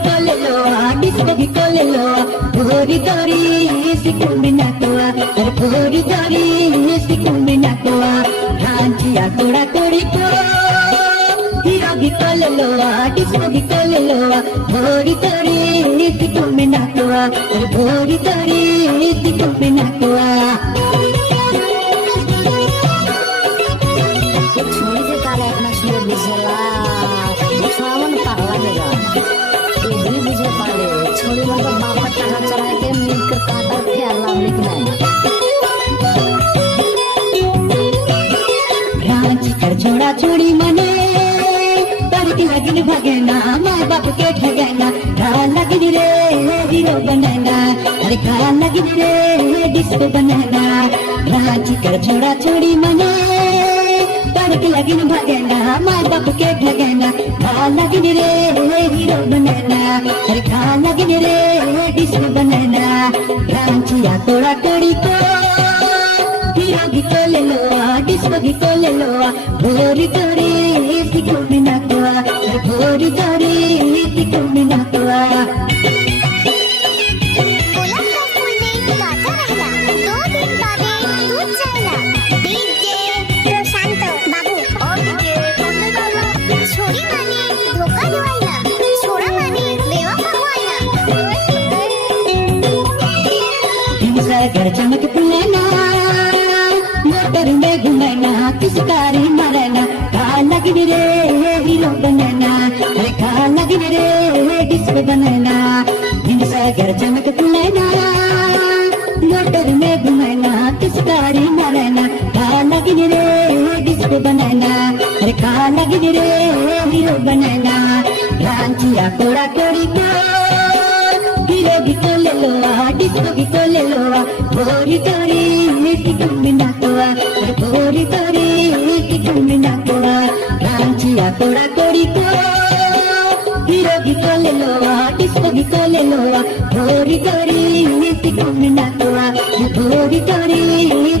gikoleloa, disco gikoleloa, puri tori, si combinatoa, puri tori, si combinatoa, ranchia tora toriko, hero gikoleloa, disco gikoleloa, puri tori, si combinatoa, puri tori, si combinatoa. छोड़ी मतलब बापा टाका चढ़ा के मिलकर काटा खेला लिखना रांची कर छोड़ा छोड़ी मने तड़की लगन भगना माँ बाप के ठगना कहा लगन रे हीरो बनना अरे कहा लगन रे डिस्को बनना रांची कर छोड़ा छोड़ी मने तड़की लगन भगना माँ बाप के ठगना कहा लगन रे हीरो बनना अरे कहा लगन रे डिस्को बनना रांचिया तोड़ा तोड़ी को hero gikoleloa, disco gikoleloa, puri tori, si combinatoa, puri tori, si combinatoa. घर चमक पुलेना मोटर में घुमाना किसी कारी मरना कहा लगन रे हीरो बनना अरे कहा लगन रे डिस्को बनना घर चमक पुलेना मोटर में घुमाना किसी कारी मरना कहा लगन रे डिस्को बनना अरे कहा लगन रे हीरो बनना रांचिया कोड़ा कोड़ी को hero gikoleloa, disco gikoleloa, puri tori, si combinatoa, puri tori, si combinatoa, ranchia tora toriko, hero gikoleloa, disco gikoleloa, puri tori, si combinatoa, puri tori,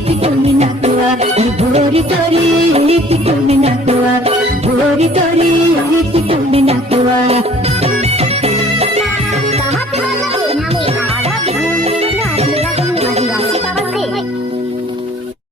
si combinatoa, puri tori, si combinatoa, puri tori, si combinatoa.